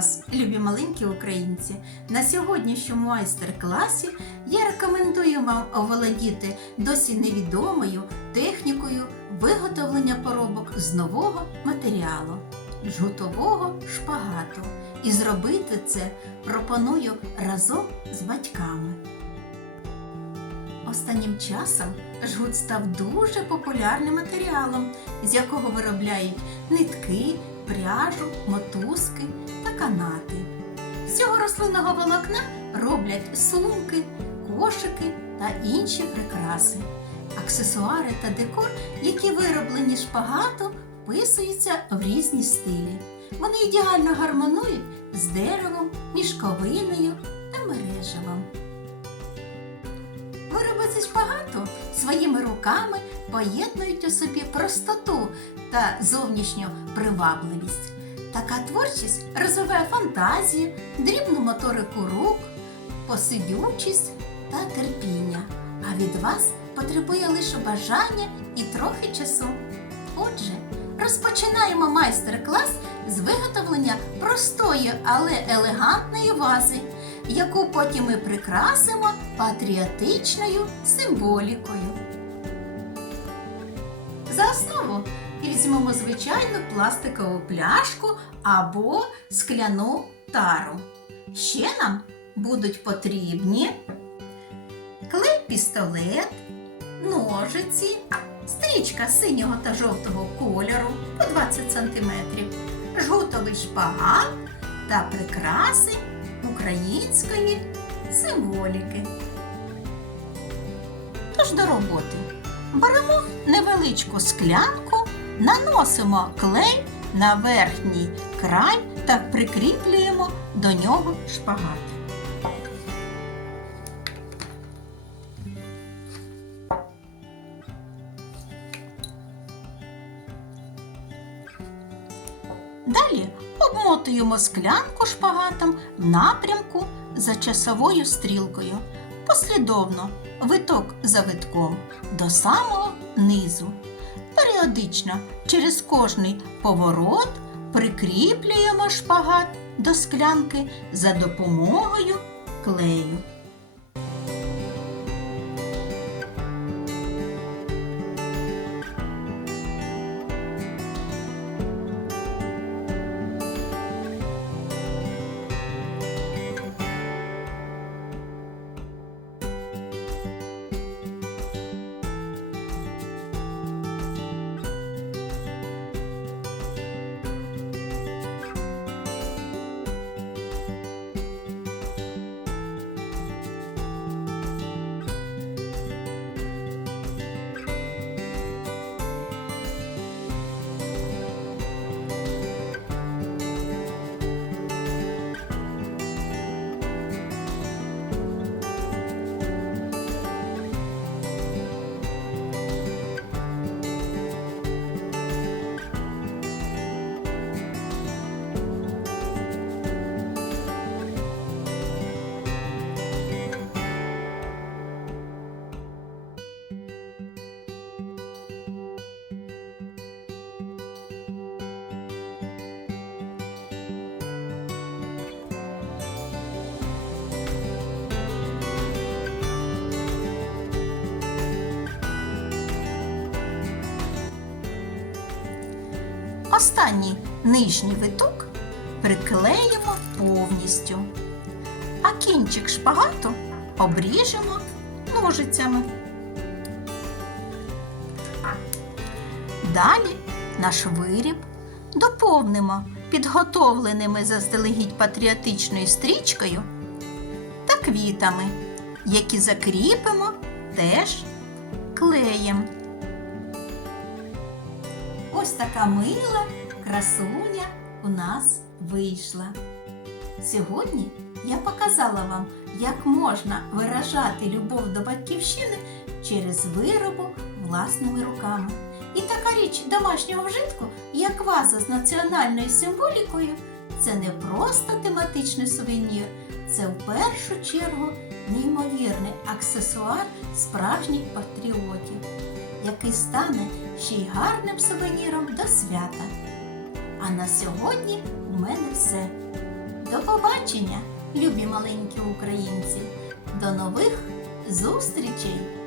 вас, любі маленькі українці! На сьогоднішньому майстер-класі я рекомендую вам оволодіти досі невідомою технікою виготовлення поробок з нового матеріалу жгутового шпагату. І зробити це пропоную разом з батьками. Останнім часом жгут став дуже популярним матеріалом, з якого виробляють нитки, пряжу, мотузки та канати. З цього рослинного волокна роблять сумки, кошики та інші прикраси. Аксесуари та декор, які вироблені з шпагату, вписуються в різні стилі. Вони ідеально гармонують з деревом, мішковиною та мережевом. Вироби зі шпагату своїми руками поєднують у собі простоту та зовнішню привабливість. Така творчість розвиває фантазію, дрібну моторику рук, посидючість та терпіння. А від вас потребує лише бажання і трохи часу. Отже, розпочинаємо майстер-клас з виготовлення простої, але елегантної вази, яку потім ми прикрасимо патріотичною символікою. За основу візьмемо звичайну пластикову пляшку або скляну тару. Ще нам будуть потрібні клей-пістолет, ножиці, стрічка синього та жовтого кольору по 20 см, жгутовий шпагат та прикраси української символіки. Тож до роботи. Беремо невеличку склянку, наносимо клей на верхній край та прикріплюємо до нього шпагат. Далі обмотуємо склянку шпагатом в напрямку за часовою стрілкою, послідовно, виток за витком до самого низу. Періодично через кожний поворот прикріплюємо шпагат до склянки за допомогою клею. Останній нижній виток приклеїмо повністю, а кінчик шпагату обріжемо ножицями. Далі наш виріб доповнимо підготовленими заздалегідь патріотичною стрічкою та квітами, які закріпимо теж клеєм. Ось така мила красуня у нас вийшла. Сьогодні я показала вам, як можна виражати любов до батьківщини через виробу власними руками. І така річ домашнього вжитку, як ваза з національною символікою, це не просто тематичний сувенір, це в першу чергу неймовірний аксесуар справжніх патріотів який стане ще й гарним сувеніром до свята. А на сьогодні у мене все. До побачення, любі маленькі українці! До нових зустрічей!